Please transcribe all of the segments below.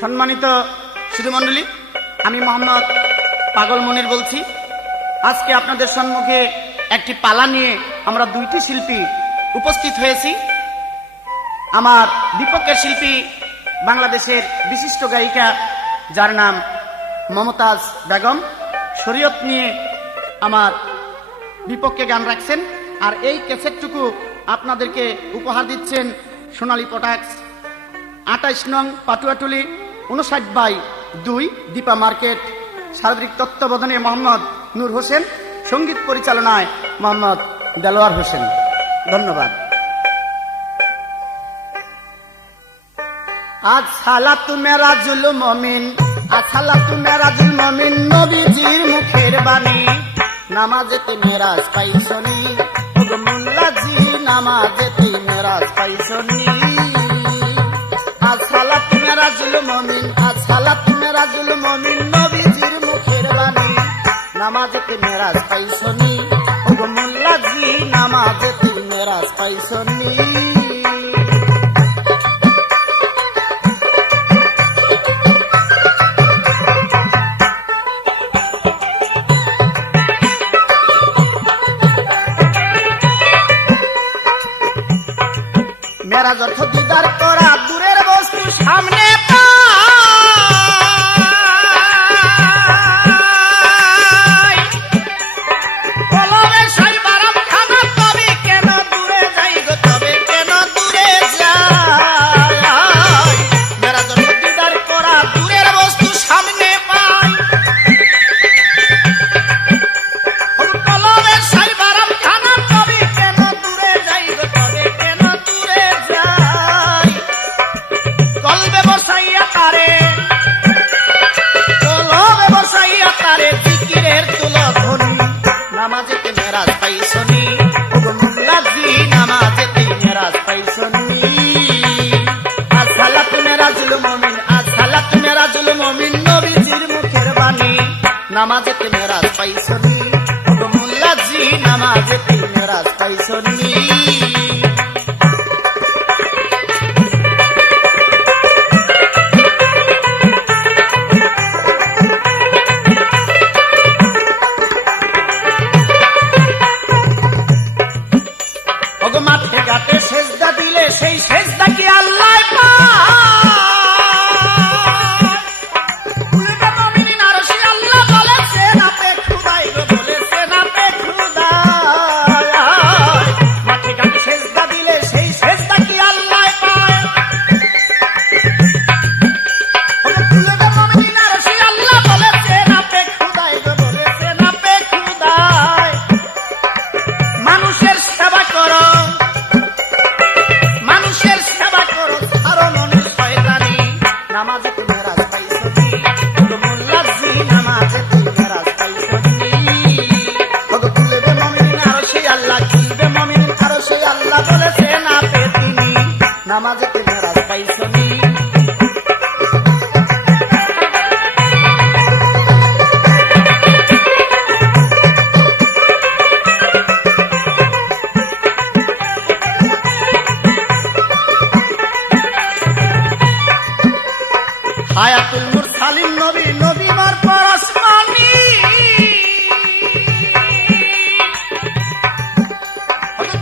সম্মানিত সুধীমণ্ডলী, আমি মোহাম্মদ পাগল মনির বলছি। আজকে আপনাদের সম্মুখে একটি পালা নিয়ে আমরা দুইটি শিল্পী উপস্থিত হয়েছি। আমার বিপক্ষের শিল্পী বাংলাদেশের বিশিষ্ট গায়িকা, যার নাম মমতাজ বেগম, শরীয়ত নিয়ে আমার বিপক্ষে গান রাখছেন। আর এই ক্যাসেটটুকু আপনাদেরকে উপহার দিচ্ছেন সোনালী প্রোডাক্টস, 28 নং পাটুয়াটুলি, 59/2 দীপা মার্কেট, সার্বিক তত্ত্বাবধানে মোহাম্মদ নূর হোসেন, সঙ্গীত পরিচালনায় মোহাম্মদ দেলোয়ার হোসেন। ধন্যবাদ। আজ সালাতু মেরাজুল মুমিন, আজ সালাতু মেরাজুল মুমিন, নবীজির মুখের বাণী। নামাজেতে মেরাজ পাইছনি, ওগো মোল্লাজি, নামাজেতে মেরাজ পাইছনি। আজ সালাতু মেরাজুল মুমিন, আজ সালাতু মেরাজুল মুমিন, নবীজির মুখের বাণী। নামাজেতে মেরাজ পাইছনি, ওগো মোল্লাজি, নামাজেতে মেরাজ পাইছনি। মেরাজ অর্থ দিদার করা, দূরের বস্তু সামনে পাই। কলমের সাই বারাম খানা, তবে কেন দূরে যাই গো, তবে কেন দূরে যাই। মেরাজ অর্থ দিদার করা, দূরের বস্তু সামনে পাই। কলমের সাই বারাম খানা, তবে কেন দূরে যাই গো, তবে কেন দূরে যাই। কলবে বসাইয়া তারে, কলবে বসাইয়া তারে, জিকিরের তুলো ধ্বনি। নামাজেতে মেরাজ পাইছনি, ওগো মোল্লাজি, নামাজেতে মেরাজ পাইছনি। আজ সালাতু মেরাজুল মুমিন, আজ সালাতু মেরাজুল মুমিন, নবীজির মুখের বাণী। নামাজেতে মেরাজ পাইছনি, ওগো মোল্লাজি, নামাজেতে মেরাজ পাইছনি। ওগো মাঠে ঘাটে সেজদা দিলে, সেই সেজদা কি আল্লাহ পায়। উলবে মুমিনিন আরশে আল্লাহ বলেছেন, আপে খুদাই গো, বলেছেন আপে খুদাই। মাঠে ঘাটে সেজদা দিলে, সেই সেজদা কি আল্লাহ পায়। উলবে মুমিনিন আরশে আল্লাহ বলেছেন, আপে খুদাই গো, বলেছেন আপে খুদাই। মানুষের সেবা করো, মানুষের সেবা করো, ছাড়ো মনের শয়তানি। নামাজেতে মেরাজ পাইছনি, ওগো মোল্লাজি, নামাজেতে মেরাজ পাইছনি। ওগো খুলবে মুমিনিন আরশে আল্লাহ, খুলবে মুমিনিন আরশে আল্লাহ বলেছেন আপে তিনি। নামাজেতে মেরাজ পাইছনি। হায়াতুল মুরসালিন নবী, নবী মার পরশমণি।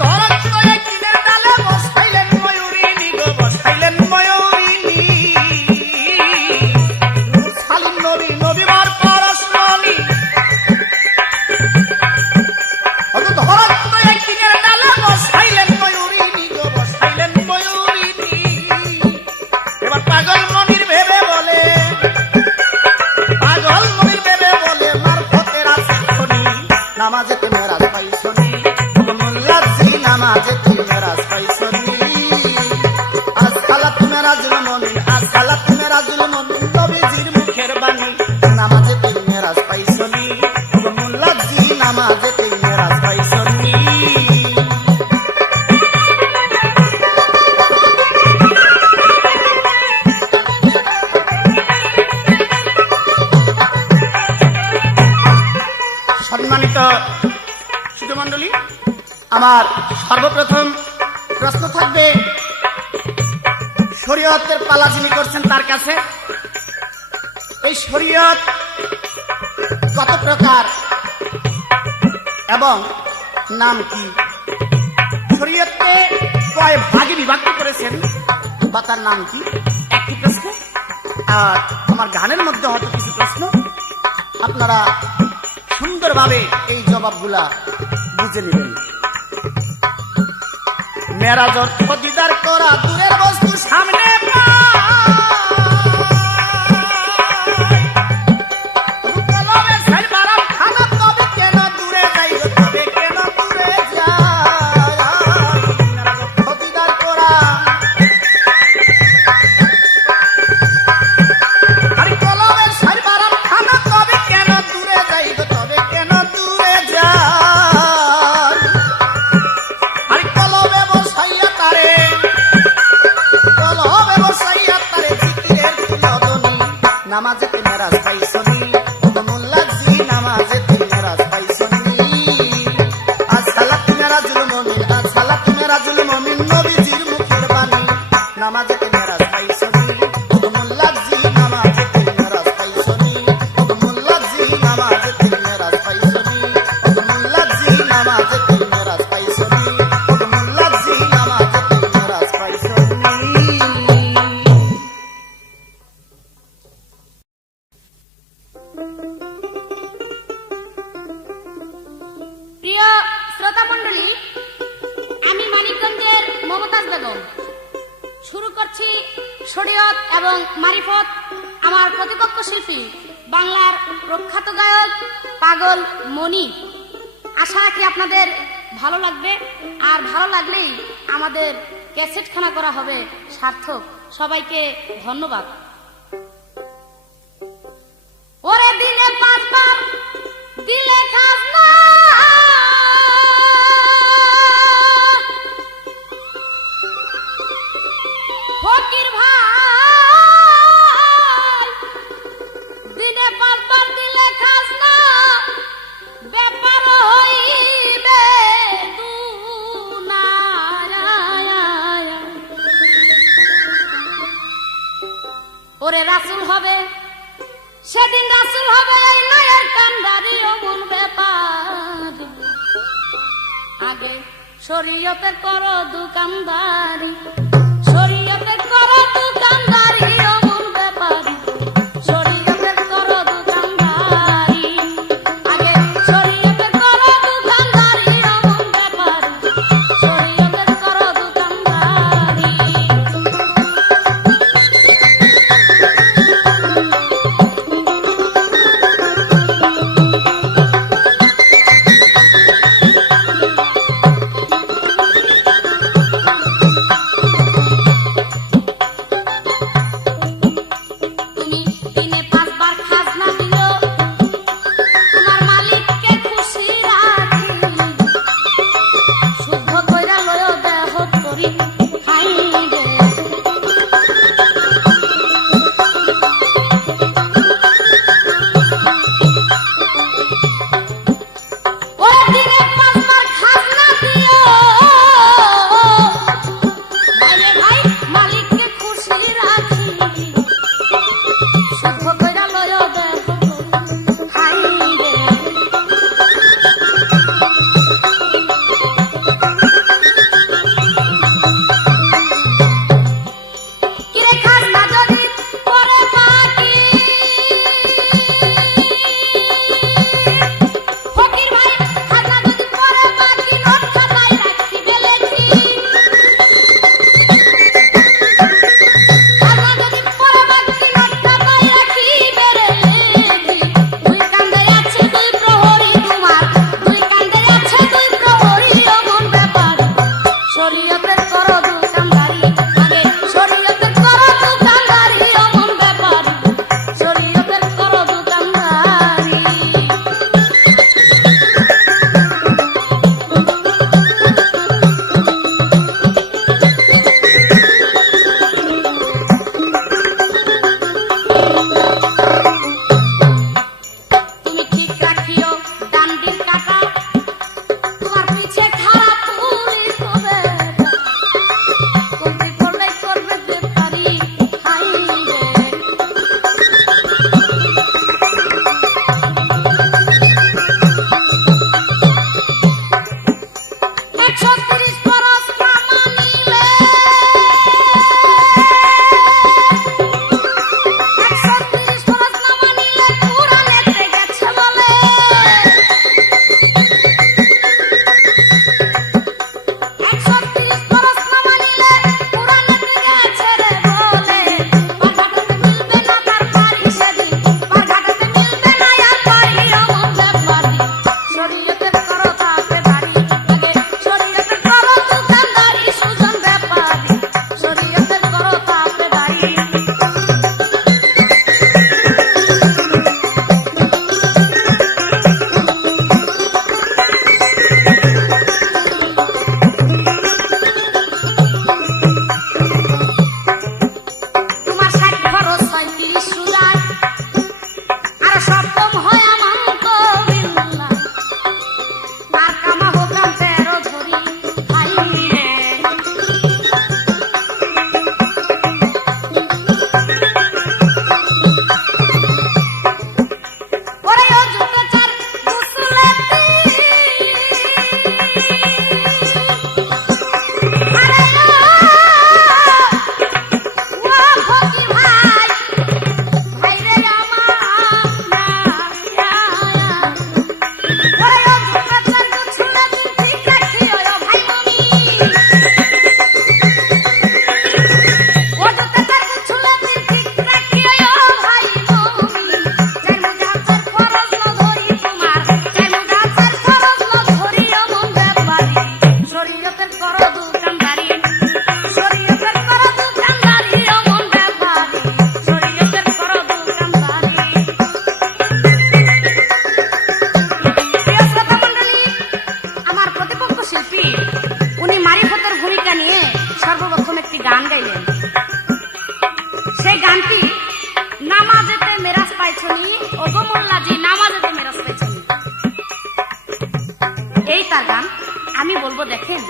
ধরন করে কিনে ডালে বসাইলেন ময়ূরিনী গো, বসাইলেন ময়ূরিনী। মুরসালিন নবী, নবী মার পরশমণি। ধরন করে কিনে ডালে বসাইলেন ময়ূরিনী গো, বসাইলেন ময়ূরিনী। এবার পাগল মনির ভেবে বলে, পাগল মনির ভেবে বলে, মারফতের আছে খনি। নামাজেতে মেরাজ পাইছনি, ওগো মোল্লাজি, নামাজেতে মেরাজ পাইছনি। আজ সালাতু মেরাজুল মুমিন, আজ সালাতু মেরাজুল মুমিন, নবীজির মুখের বাণী। নামাজেতে মেরাজ পাইছনি, ওগো মোল্লাজি, নামাজেতে মেরাজ পাইছনি। সম্মানিত সুধীমণ্ডলী, আমার সর্বপ্রথম প্রশ্ন থাকবে শরীয়তের পালা যিনি করছেন তার কাছে এই শরীয়ত কত প্রকার এবং নাম কি, শরীয়তকে কয় ভাগে বিভক্ত করেছেন বা তার নাম কি, একটি প্রশ্ন। আর আমার গানের মধ্যে হয়তো কিছু প্রশ্ন, আপনারা সুন্দরভাবে এই জবাবগুলা বুঝে নেবেন। মেরাজ অর্থ দিদার করা, দূরের বস্তু সামনে নামাজেতে মেরাজ পাইছনি, মোল্লাজি নামাজেতে মেরাজ পাইছনি। আসসালাতু মেরাজুল মুমিন, আসসালাতু মেরাজুল মুমিন, নবীজির মুখের বাণী। নামাজেতে মেরাজ পাইছনি, মোল্লাজি নামাজেতে মেরাজ পাইছনি, মোল্লাজি নামাজেতে মেরাজ পাইছনি, মোল্লাজি নামাজেতে মেরাজ পাইছনি, মোল্লাজি নামাজেতে মেরাজ পাইছনি। প্রিয় শ্রোতা মণ্ডলী, আমি মানিকগঞ্জের মমতাজ বেগম শুরু করছি শরীয়ত এবং মারিফত। আমার প্রতিপক্ষ শিল্পী বাংলার প্রখ্যাত গায়ক পাগল মনি। আশা রাখি আপনাদের ভালো লাগবে, আর ভালো লাগলেই আমাদের ক্যাসেটখানা করা হবে সার্থক। সবাইকে ধন্যবাদ। ওরে দিনে পাঁচবার দিলে খাজনা, ফকির ভাই দিনে পাঁচবার দিলে খাজনা, ব্যাপার হইবে দুনা। ওরে রাসূল হবে সেদিন, রাসূল হবে এই নয়ের কান্ডারি। অমন ব্যাপার আগে শরীয়তের করো দোকানদারি, শরীয়তের করো দোকানদারি। অমন ব্যাপার শরীয়তের করো দোকানদারি, আগে শরীয়তের করো দোকানদারি। অমন ব্যাপার শরীয়তের করো দোকানদারি। নামাজেতে মেরাজ পাইছনি, ওগো মোল্লাজি নামাজেতে মেরাজ পাইছনি, এই তার গান। আমি বলবো দেখেন,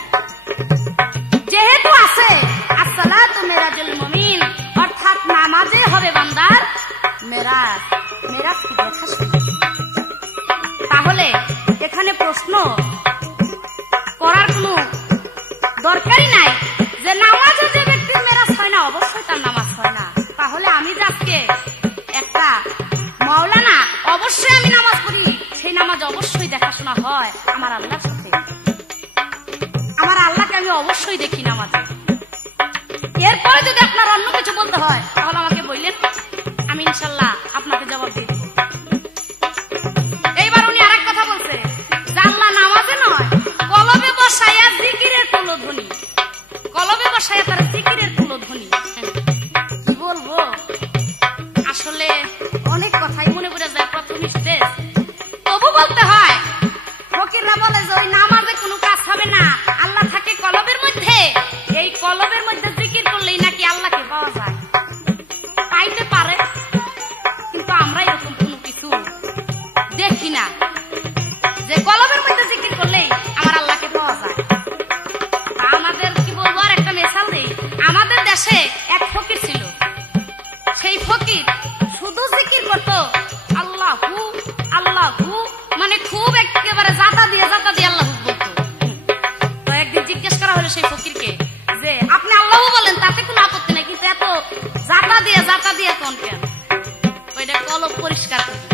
যেহেতু আছে আসসালাতু মিরাজুল মুমিন, অর্থাৎ নামাজে হবে বান্দার মেরাজ। মেরাজ কি দেখা শুনি? তাহলে এখানে প্রশ্ন করার কোনো দরকারই নাই যে নামাজে যে ব্যক্তির মেরাজ হয় না অবশ্যই তার নামাজ হয় না। তাহলে আমি যে আজকে একটা মাওলানা, অবশ্যই আমি নামাজ পড়ি, সেই নামাজ অবশ্যই দেখাশোনা হয় আমার আল্লাহর সাথে। আমার আল্লাহকে আমি অবশ্যই দেখি নামাজে। এরপরে যদি আপনার অন্য কিছু বলতে হয় তাহলে আমাকে বললেন, আমি ইনশাল্লাহ আপনাকে জবাব দিয়ে দেব। এইবার উনি আরেক কথা বলছে, আল্লাহ নামাজে নয় কলবে বসাইয়া জিকিরের তুলোধ্বনি, কলবে বসাইয়া তার জিকিরের তুলোধ্বনি। কি বলবো, আসলে অনেক কথাই মনে পড়ে যায় প্রথম স্টেজ, তবু বলতে হয়। ফকিররা বলে যে ওই নামাজে কোনো কাজ হবে না, আল্লাহ থাকে কলবের মধ্যে, এই কলবের মধ্যে জিকির করলেই নাকি আল্লাহকে পাওয়া যায়। পাইতে পারে, কিন্তু আমরা এরকম কোনো কিছু দেখি না যে কলবের মধ্যে জিকির করলেই আমার আল্লাহকে পাওয়া যায়। আমাদের কি বলবো, আর একটা মেসাল দেই। আমাদের দেশে এক ফকির ছিল, সেই ফকির শুধু জিকির করতো আল্লাহু আল্লাহু, মানে খুব একেবারে জাতা দিয়ে আল্লাহু বলতো। তো একদিন জিজ্ঞেস করা হলো সেই ফকিরকে যে আপনি আল্লাহু বলেন তাতে কোনো আপত্তি নাই, কিন্তু এত জাতা দিয়ে কোন কেন? ওইটা কলব পরিষ্কার করবে।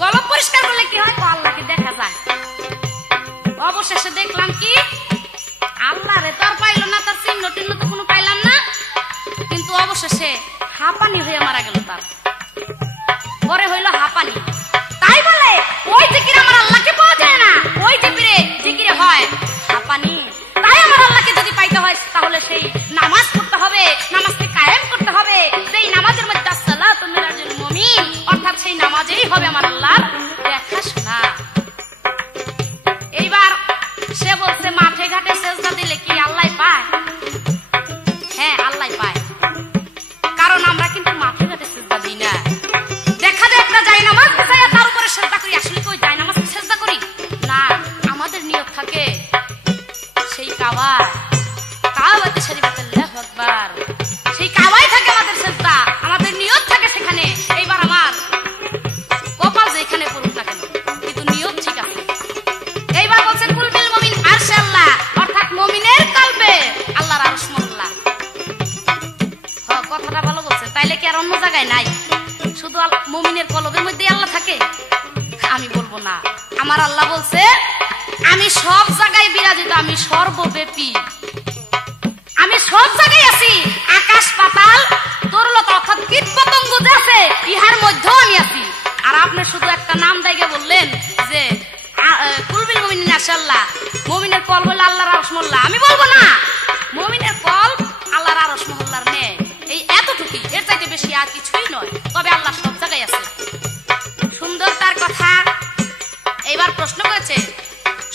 কলব পরিষ্কার করলে কি হয়, আল্লাহকে দেখা যায়। অবশেষে দেখলাম কি, আল্লাহ রে তো আর পাইল না, তার চিহ্ন টিহ্ন তো কোনো পাইলাম না, কিন্তু অবশেষে হাঁপানি হয়ে মারা গেল। তার পরে হইল হাঁপানি। তাই বলে ওই জিকির আমার আল্লাহকে পাওয়া যায় না, ওই জিকিরে হয় হাঁপানি। তাই আমার আল্লাহকে যদি পাইতে হয় তাহলে সেই নামাজ পড়তে হবে, নামাজকে কায়েম করতে হবে, সেই নামাজের মধ্যে আসসালাতু মিরাজুল মুমিন, অর্থাৎ সেই নামাজেই হবে আমার আল্লাহর দেখাশোনা। এইবার সে বলছে মাঠে ঘাটে সেজদা দিলে কি আল্লাহ পায়? হ্যাঁ আল্লাহ পায়, কারণ আমরা কিন্তু মাঠে ঘাটে সেজদা দিই না। দেখা যায় একটা জায়নামাজ বিছাইয়া তার উপরে সেজদা করি, আসলে কি ওই জায়নামাজকে সেজদা করি না? আমাদের নিয়ত থাকে সেই কাবাতে শরীফাতে আল্লাহু আকবার, সেই কাবায় থাকে আমাদের সেজদা, আমাদের নিয়ত থাকে সেখানে। এইবার আমার কপাল যেখানে পড়ুক না কেন, কিন্তু নিয়ত ঠিক আছে। এইবার বলছে কুলবিল মুমিন আরশে আল্লাহ, অর্থাৎ মুমিনের কলবে আল্লাহর আরশ মহল্লা। কথাটা ভালো বলছে। তাইলে কি আর অন্য জায়গায় নাই? শুধু মুমিনের কলবের মধ্যে আল্লাহ থাকে? আমি বলবো না, আমার আল্লাহ বলছে আমি সব জায়গায় বিরাজিত, আমি সর্বব্যাপী, আমি সব জায়গায় আছি। আকাশ পাতাল তরলতা অর্থাৎ কীট পতঙ্গ যে আছে ইহার মধ্যেও আমি আছি। আর আপনি শুধু একটা নাম দাইগে বললেন যে কুলবিল মুমিনিন আশাল্লাহ, মুমিনের কল বলে আল্লাহর আরশ মহল্লা। আমি বলবো না, মুমিনের কল আল্লাহর আরশ মহল্লার নেই, এই এতটুকুই, এর চাইতে বেশি আর কিছুই নয়। তবে আল্লাহ সব জায়গায় আছে। সুন্দর তার কথা। এইবার প্রশ্ন করেছে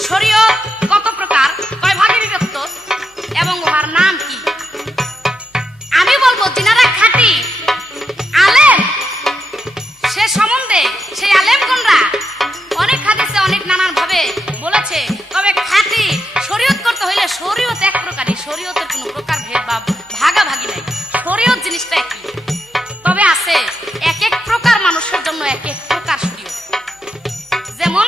শরীয়ত কত প্রকার, কয় ভাগে বিভক্ত এবং উহার নাম কি? আমি বলবো যিনারা খাঁটি আলেম সে সম্বন্ধে সেই আলেমগণরা অনেক হাদিসে অনেক নানান ভাবে বলেছে। তবে খাঁটি শরীয়ত করতে হইলে শরীয়ত এক প্রকারই, শরীয়তের কোনো প্রকার ভেদ বা ভাগাভাগি নাই, শরীয়ত জিনিসটা একই। তবে আছে এক এক প্রকার মানুষের জন্য এক এক প্রকার শরীয়ত। যেমন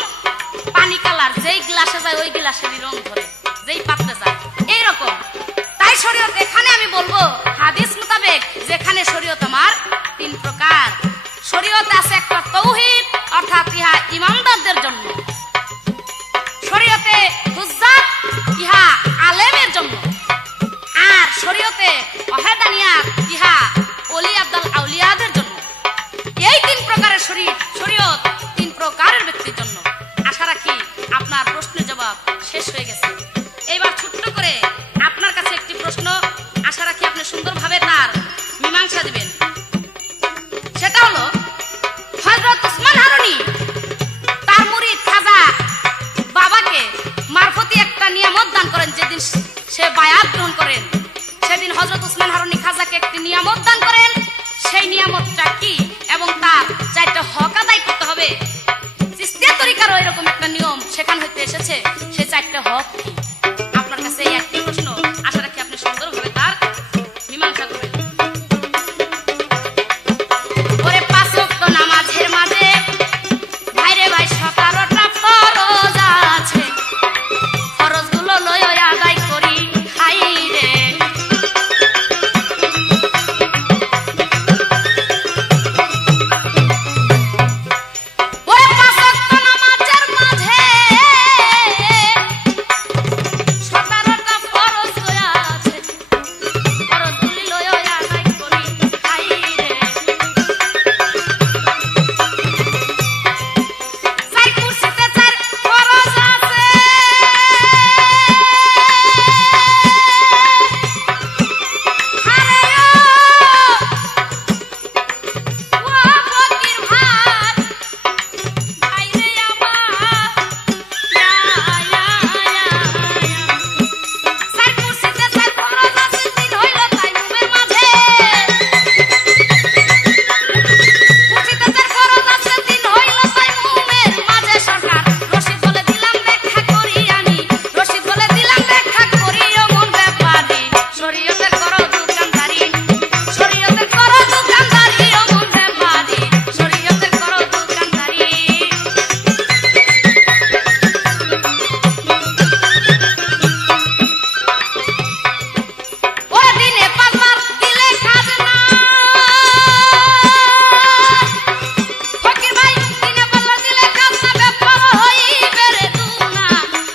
পানি কালার যেই গ্লাসে যায় ওই গ্লাসেরই রং ধরে, যেই পাত্রে যায় এইরকম। তাই শরীয়ত এখানে আমি বলবো হাদিস মোতাবেক যেখানে শরীয়ত আমার তিন প্রকার। শরীয়ত আছে একটা তাওহীদ, অর্থাৎ ইহা ইমানদারদের জন্য। শরীয়তে হুজ্জাত, ইহা আলেমের জন্য। আর শরীয়তে ওয়াহদানিয়াত, ইহা ওলি আব্দুল আউলিয়াদের জন্য। এই তিন প্রকারের শরীয়ত তিন প্রকারের ব্যক্তির জন্য। আশা রাখি আপনার প্রশ্নের জবাব শেষ হয়ে গেছে। এইবার ছোট্ট করে আপনার কাছে একটি প্রশ্ন, আশা রাখি আপনি সুন্দরভাবে তার মীমাংসা দিবেন। সেটা হলো হযরত ওসমান হারুনি তার মুরিদ খাজা বাবাকে মারফতি একটা নিয়ামত দান করেন। যেদিন সে বায়াত গ্রহণ করেন সেদিন হযরত ওসমান হারুনি খাজাকে একটি নিয়ামত দান করেন। সেই নিয়ামতটা কি এবং তার চারটা হক আদায় করতে হবে। চিস্তিয়া তরিকারও এরকম একটা নিয়ম সেখান হইতে এসেছে। সেই চারটা হক কি? আপনার কাছে এই একটি প্রশ্ন, আশা রাখি আপনি সুন্দরভাবে তার মীমাংসা করবেন। ওরে পাঁচ ওয়াক্ত নামাজের মাঝে ভাইরে ভাই 17টা ফরজ আছে, ফরজগুলো লয় আদায় করি খাই রে। ওরে পাঁচ ওয়াক্ত নামাজের মাঝে 17টা ফরজ আছে, ফরজগুলি লয় আদায় করি খাই রে। চার কুরসিতে চার ফরজ আছে, আরে ও ফকির ভাই, ভাইরে আমার ইয়া ইয়া ইয়া। চার কুরসিতে চার ফরজ আছে, দিন হইল তাই মুমের মাঝে। কুরসিতে চার ফরজ আছে, দিন হইল তাই মুমের মাঝে। সরকার রশিদ বলে দিলাম ব্যাখ্যা করি আমি, রশিদ বলে দিলাম ব্যাখ্যা করি ও মন ব্যাপারী। শরীয়তের করো দোকানদারি, শরীয়তের করো দোকানদারি ও মন ব্যাপারী, শরীয়তের করো দোকানদারি। ওরে দিনে 5 বার দিলে খাজনা, ফকির ভাই দিনে 5 বার দিলে খাজনা, ব্যাপার হইবে রে দুনা।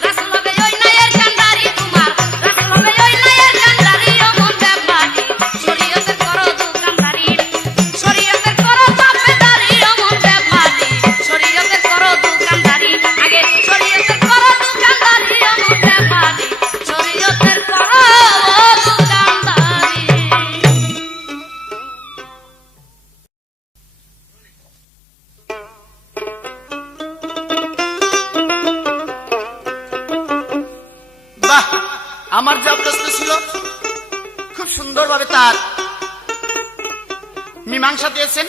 রাসূল হবে ওই নায়ের কান্ডারি তোমার, রাসূল হবে ওই নায়ের কান্ডারি ও মন ব্যাপারী। শরীয়তের করো দোকানদারি, শরীয়তের করো তাবেদারি ও মন ব্যাপারী, শরীয়তের করো দোকানদারি। আগে শরীয়তের করো দোকানদারি ও মন ব্যাপারী, শরীয়তের করো দোকানদারি। বাহ, আমার যা প্রশ্ন ছিল খুব সুন্দরভাবে তার মীমাংসা দিয়েছেন।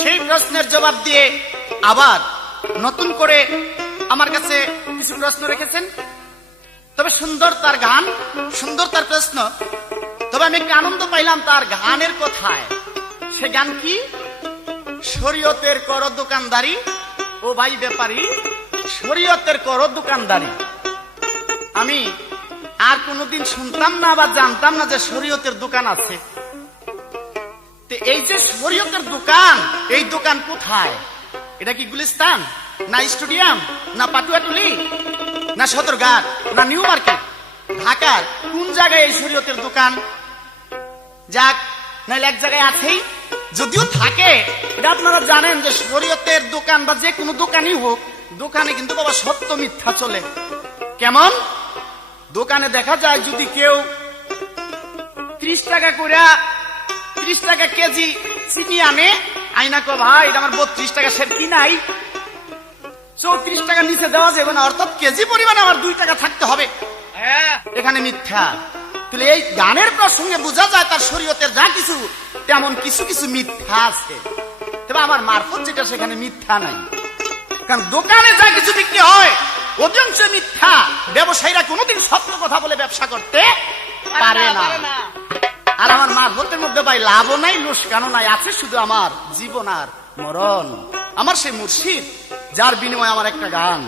সেই প্রশ্নের জবাব দিয়ে আবার নতুন করে আমার কাছে কিছু প্রশ্ন রেখেছেন। তবে সুন্দর তার গান, সুন্দর তার প্রশ্ন। তবে আমি একটু আনন্দ পাইলাম তার গানের কথায়। সে গান কি? শরীয়তের করো দোকানদারি ও ভাই ব্যাপারী, শরীয়তের করো দোকানদারি। আমি আর কোনোদিন শুনতাম না বা জানতাম না যে শরীয়তের দোকান আছে। তো এই যে শরীয়তের দোকান, এই দোকান কোথায়? এটা কি গুলিস্তান, না স্টেডিয়াম, না পাটুয়াটুলি, না সদরঘাট, না নিউ মার্কেট, ঢাকার কোন জায়গায় এই শরীয়তের দোকান? যাক, নাহলে এক জায়গায় আছেই। যদিও থাকে, এটা আপনারা জানেন যে শরীয়তের দোকান বা যে কোনো দোকানই হোক, দোকানে কিন্তু বাবা সত্য মিথ্যা চলে। কেমন? দোকানে দেখা যায় যদি কেউ 30 টাকা করে 30 টাকা কেজি চিনি আনে, আইনা কো ভাই এটা আমার 32 টাকা সের কি নাই, 34 টাকা নিচে দেওয়া যাবে না, অর্থাৎ কেজি পরিমাণে আমার 2 টাকা থাকতে হবে। এখানে মিথ্যা। তাহলে এই গানের প্রসঙ্গে বোঝা যায় তার শরীয়তের যা কিছু তেমন কিছু কিছু মিথ্যা আছে। তবে আমার মারফত যেটা সেখানে মিথ্যা নাই। কারণ দোকানে যা কিছু বিক্রি হয় অধিকাংশ মিথ্যা। ব্যবসায়ীরা কোনোদিন সত্য কথা বলে ব্যবসা করতে পারে না। আর আমার মারফতের মধ্যে ভাই লাভও নাই, লোকসানও নাই, আছে শুধু আমার জীবন আর মরণ। আমার সেই মুর্শিদ, যার বিনিময়ে আমার একটা গান।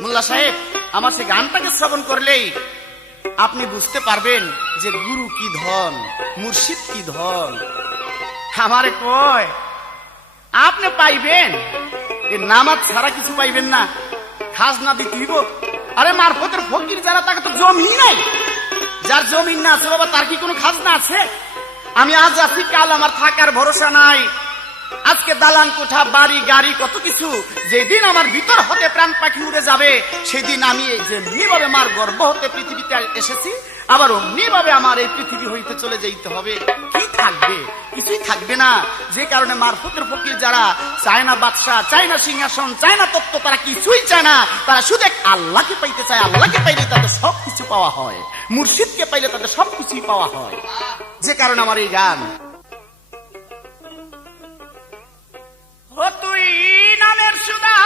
মোল্লা সাহেব, আমার সেই গানটাকে শ্রবণ করলেই আপনি বুঝতে পারবেন যে গুরু কি ধন, মুর্শিদ কি ধন। আমারে কয় আপনি পাইবেন, এই নামাজ ছাড়া কিছু পাইবেন না, খাজনা দিতে হইব। আরে মারফতের ফকির যারা, তাকে তো জমি নাই। যার জমিন না আছে বাবা, তার কি কোনো খাজনা আছে? আমি আজ আছি, কাল আমার থাকার ভরসা নাই। আজকে দালান কোঠা, বাড়ি গাড়ি, কত কিছু। যেদিন আমার ভিতর হতে প্রাণ পাখি উড়ে যাবে, সেদিন আমি যেমনি ভাবে মার গর্ভ হতে পৃথিবীতে এসেছি, আবার অমনি ভাবে আমার এই পৃথিবী হইতে চলে যেতে হবে। কি থাকবে? কিছুই থাকবে না। যে কারণে মারফতের ফকির যারা চায় না বাদশাহ, চায় না সিংহাসন, চায় না তত্ত্ব, তারা কিছুই চায় না। তারা শুধু এক আল্লাহকে পাইতে চায়। আল্লাহকে পাইলে তাদের সবকিছু পাওয়া হয়, মুর্শিদকে পাইলে তাদের সবকিছুই পাওয়া হয়। যে কারণে আমার এই গান। সুদা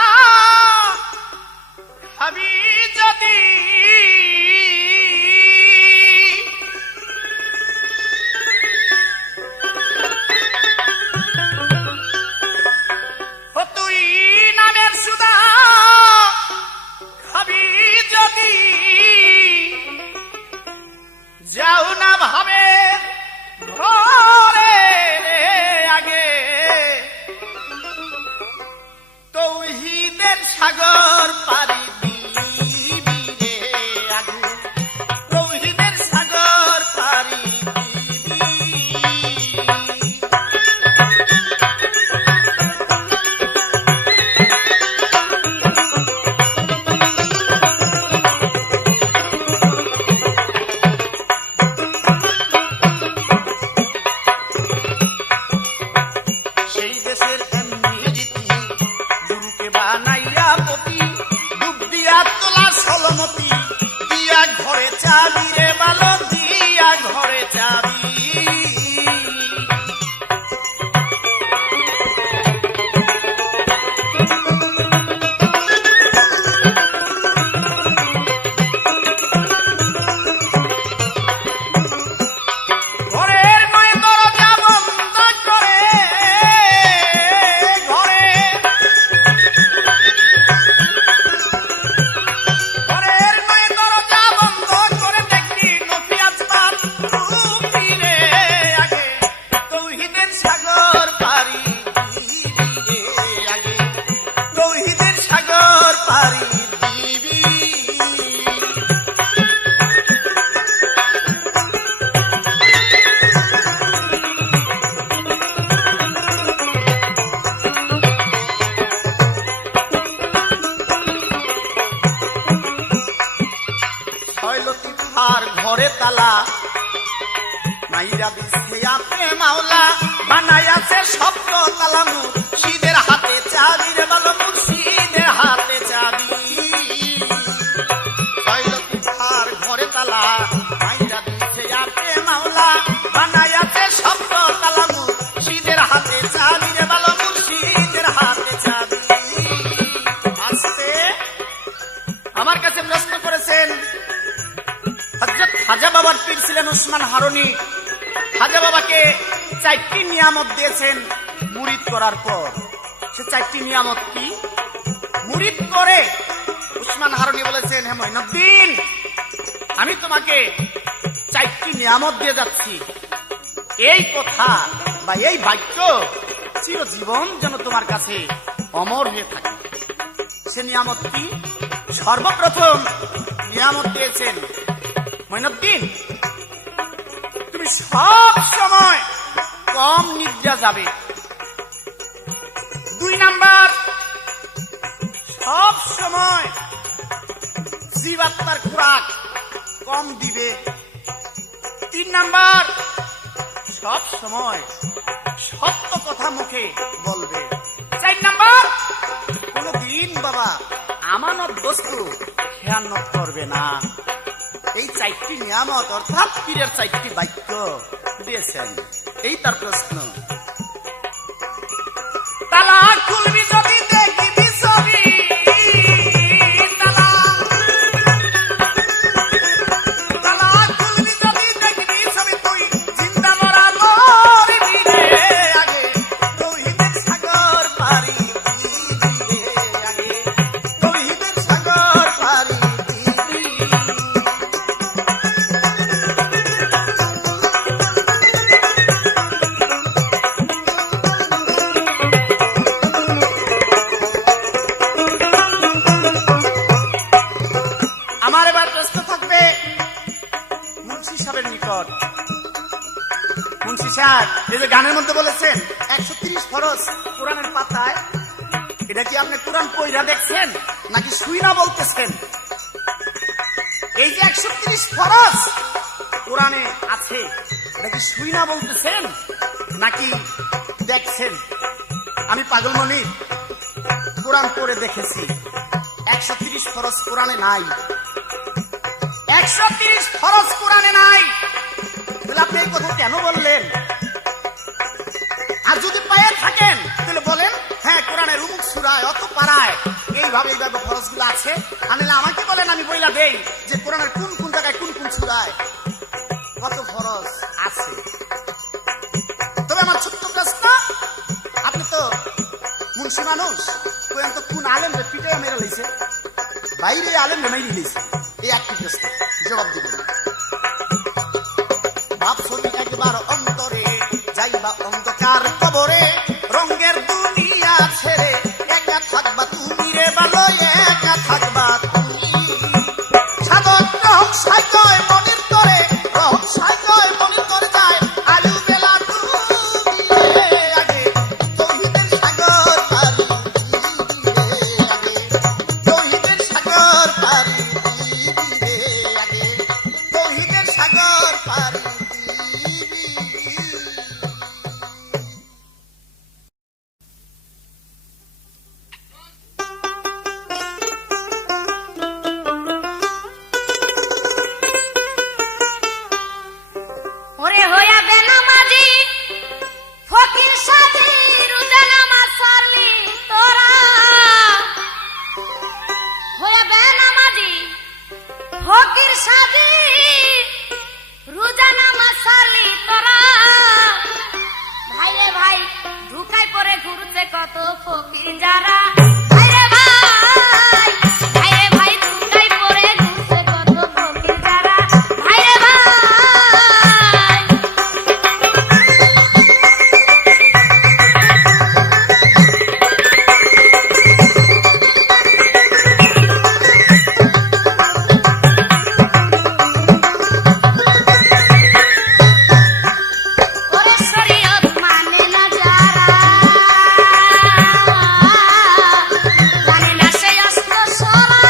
আমি যদি তুই নামের সুদা খাবি যদি যাও না ভাবে ঘরে আগে তৌহিদের সাগর পারি দিবি রে আগে তৌহিদের সাগর পারি দিবি সেই দেশের এমনি রীতি গুরুকে বানাইয়া পতি ডুব দিয়া তোলা সলমতি দিয়া ঘরে চাবি রে বালক দিয়া ঘরে চাবি ঘরের নয় দরজা বন্ধ করে ঘরের নয় দরজা বন্ধ করে দেখি নফি আসমান ফিরে আগে তৌহিদের সাগর পারি দিবি রে আগে তৌহিদের সাগর পারি দিবি ছয়লতিফার ঘরে তালা মাইরা দিছে আপনি মাওলা বানাইয়াছে শব্দ তালামু শীদের হাতে চাবি রে বালমু শীদের হাতে চাবি ছয়লতিফার ঘরে তালা মাইরা দিছে আপনি মাওলা বানাইয়াছে শব্দ তালামু শীদের হাতে চাবি রে বালমু শীদের হাতে চাবি আসতে আমার কাছে প্রশ্ন করেছেন হযরত খাজা বাবার পীর ছিলেন উসমান হারুনি খাজা বাবাকে 4টি নিয়ামত দিয়েছেন মুরিদ করার পর সে 4টি নিয়ামত কি মুরিদ করে উসমান হারুনি বলেছেন হে মঈনুদ্দিন আমি তোমাকে 4টি নিয়ামত দিয়ে যাচ্ছি এই কথা বা এই বাক্য চিরজীবন যেন তোমার কাছে অমর হয়ে থাকে সে নিয়ামত কি সর্বপ্রথম নিয়ামত দিয়েছেন মঈনুদ্দিন তুমি সব সময় কম নিদ্রা যাবে 2 নাম্বার সব সময় জীবাত্মার খোরাক কম দিবে 3 নাম্বার সব সময় সত্য কথা মুখে বলবে 4 নাম্বার কোনদিন বাবা আমানত বস্তু খেয়ানত করবে না এই 4টি নিয়ামত অর্থাৎ পীরের 4টি বাক্য দিয়েছেন এই তার প্রশ্ন তালা খুলবি যদি দেখবি ছবি তালা খুলবি যদি দেখবি ছবি তুই জিন্দা মরা মরবি রে আগে তৌহিদের সাগর পারি দিবি রে আগে তৌহিদের সাগর পারি দিবি আমার এবার প্রশ্ন থাকবে মুন্সি সাহেবের নিকট মুন্সি সাহেব এই যে গানের মধ্যে বলেছেন 130 ফরজ কোরআনের পাতায় এটা কি আপনি কোরআন পড়া দেখছেন নাকি শুইনা বলতেছেন এই যে 130 ফরজ কোরআনে আছে এটা কি শুইনা বলতেছেন নাকি দেখছেন আমি পাগল মনির কোরআন পড়ে দেখেছি 130 ফরজ কোরআনে নাই 130 ফরজ কোরআনে নাই তাহলে আপনি এই কথা কেন বললেন আর যদি পায়ে থাকেন তাহলে বলেন হ্যাঁ কোরআনের উমুক সূরায় অত পারায় এইভাবে ফরজ গুলো আছে। আমি আমাকে বলেন, আমি বইলা দেই যে কোরআনের কোন কোন জায়গায় কোন কোন সূরায় কত ফরজ আছে। তবে আমার ছোট্ট প্রশ্ন, আপনি তো মুন্সি মানুষ, তো কোন আলেম পিঠে মেরে লইছে, বাইরে আলেম মেরে লইছে, এই একটি প্রশ্ন জবাব দিবেন। বাপ ছবি একবার অন্তরে যাইবা অন্ধকার কবরে, রঙের দুনিয়া ছেড়ে একা থাকবা তুমি রে ভালো, একা থাকবা তুমি। সাধক রহম সাইকয় মনির করে, রহম সাইকয় মনির করে যায় আলু বেলা ডুবিলে আগে, তৌহিদের সাগর পারি দিবিরে আগে, তৌহিদের সাগর পারি দিবিরে আগে, তৌহিদের সাগর পারি দিবি। ওরে হইয়া বেনামাজি ফকির সাজি রোজা নামাজ সারলি তোরা, হইয়া বেনামাজি ফকির সাজি রোজা নামাজ সারলি তোরা। ভাই রে ভাই ঢুকাই পরে ঘুরতে কত ফকির যারা, ভাই রে ভাই, ভাই রে ভাই ঢুকাই পরে ঘুরতে কত ফকির যারা, ভাই রে ভাই। ওরে শরীয়ত মানে না যারা, জানে না সেই অস্ত্র সরা।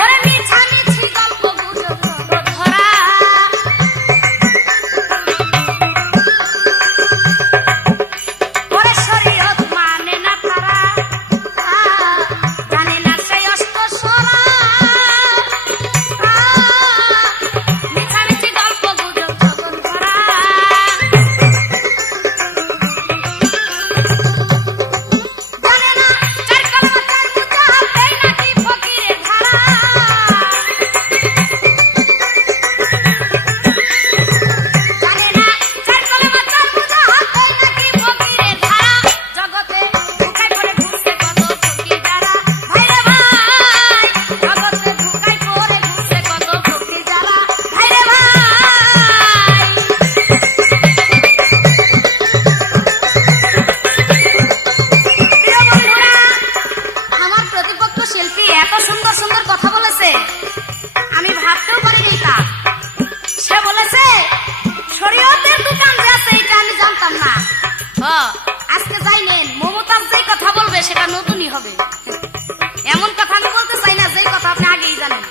ওরে মিছামিছি গল্প গুজব ধরা, ওরে শরীয়ত মানে না তারা, জানে না সেই অস্ত্র সরা। মিছামিছি গল্প গুজব জগন ধরা। জানে না চার কলমা চার মুজাহাব দেয় নাকি ফকিরে ধারা। জানে না চার কলমা চার মুজাহাব দেয় নাকি ফকিরে ধারা। জগতে ঢুকাই পড়ে ঘুরছে কত ফকির যারা, ভাই রে ভাই, জগতে ঢুকাই পড়ে ঘুরছে কত ফকির যারা, ভাই রে ভাই। প্রিয় বন্ধুরা, আমার প্রতিপক্ষ শিল্পী এত সুন্দর সুন্দর কথা বলেছে, আমি ভাবতেও পারিনি তা। সে বলেছে শরীয়তের দোকান যে আছে এটা আমি জানতাম না। আজকে যাইলেন মমতাজ যেই কথা বলবে সেটা নতুনই হবে, এমন কথা আমি বলতে চাই না যেই কথা আপনি আগেই জানেন।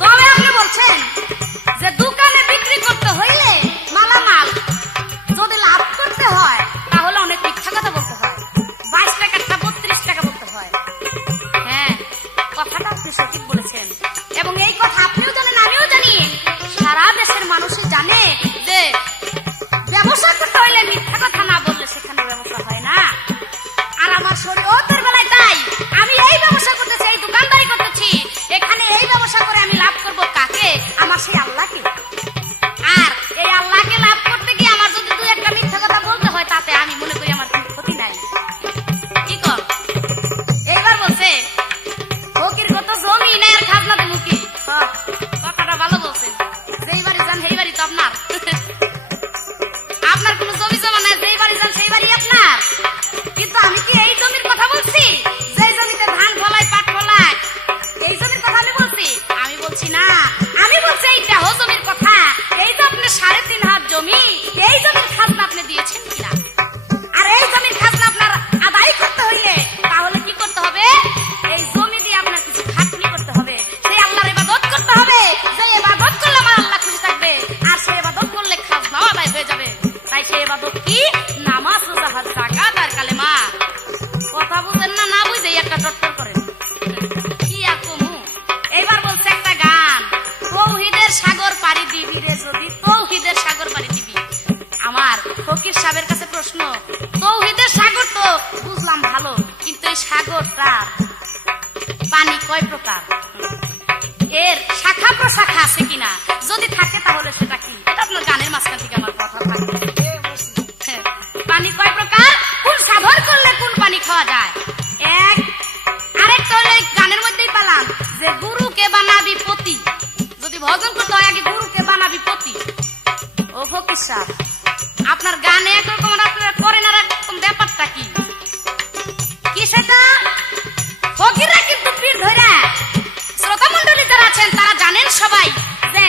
তবে আপনি বলছেন যে দোকানে বিক্রি করতে হইলে মালামাল যদি লাভ করতে হয় তাহলে অনেক মিথ্যা কথা বলতে হয়, 22 টাকাটা 32 টাকা বলতে হয়। হ্যাঁ, কথাটা আপনি সঠিক বলেছেন, এবং এই কথা আপনিও জানেন আমিও জানি, সারা দেশের মানুষই জানে যে ব্যবসা করতে হইলে মিথ্যা কথা না বললে সেখানে ব্যবসা হয় না। আর আমার শরীয়তের বেলায় তাই, আমি এই ব্যবসা করতেছি, এই দোকানদারি করতেছি, এখানে এই ব্যবসা করে আমি লাভ করব কাকে? আমার সেই আল্লাহকে। আর এই আল্লাহকে লাভ করতে গিয়ে আমার যদি দুই একটা মিথ্যা কথা বলতে হয় তাতে আমি মনে করি আমার কোনো ক্ষতি নাই। কি কর? এইবার বলছে ফকির কত জমি নেই আর খাজনা দেবো কি? কথাটা ভালো বলছেন, যেই বাড়ি যান সেই বাড়ি তো আপনার। আপনার কোনো জমি জমা নাই, যেই বাড়ি যান সেই বাড়ি আপনার। কিন্তু আমি কি এই জমির কথা বলছি যেই জমিতে ধান ফলায় পাট ফলায়, এই জমির কথা আমি বলছি? আমি বলছি না, আমি বলছি এই দেহ জমির কথা। এই যে আপনি 3.5 হাত জমি, এই জমির খাজনা আপনি দিয়েছেন কিনা? আর এই জমির খাজনা আপনার আদায় করতে হইলে তাহলে কি করতে হবে? এই জমি দিয়ে আপনার কিছু খাটনি করতে হবে, সেই আল্লাহর ইবাদত করতে হবে, যে ইবাদত করলে আমার আল্লাহ খুশি থাকবে, আর সেই ইবাদত করলে খাজনাও আদায় হয়ে যাবে। তাই সেই ইবাদত কি? নামাজ, রোজা, হজ, যাকাত আর কালেমা। কথা বুঝেন না, না বুঝে একটা টট্টর করেন। কি আর কমু? এইবার বলছে একটা গান, প্রশ্ন, তৌহিদের সাগর তো বুঝলাম ভালো, কিন্তু এই সাগরটা পানি কয় প্রকার, এর শাখা প্রশাখা আছে কিনা, যদি থাকে তাহলে সেটা কি? এটা আপনার গানের মাঝখান থেকে আমার কথা থাকে। পানি কয় প্রকার, কোন সাধন করলে কোন পানি খাওয়া যায়? এক, আরেকটা হলো গানের মধ্যেই পালাম যে গুরুকে বানাবি পতি, যদি ভজন করতে হয় আগে গুরুকে বানাবি পতি। ও ফকির সাহেব, আপনার গানে একরকম আপনারা করেন আর একরকম, ব্যাপারটা কি? কি সেটা? ফকিররা কিন্তু পীর ধরে, শ্রোতা মন্ডলী যারা আছেন তারা জানেন সবাই যে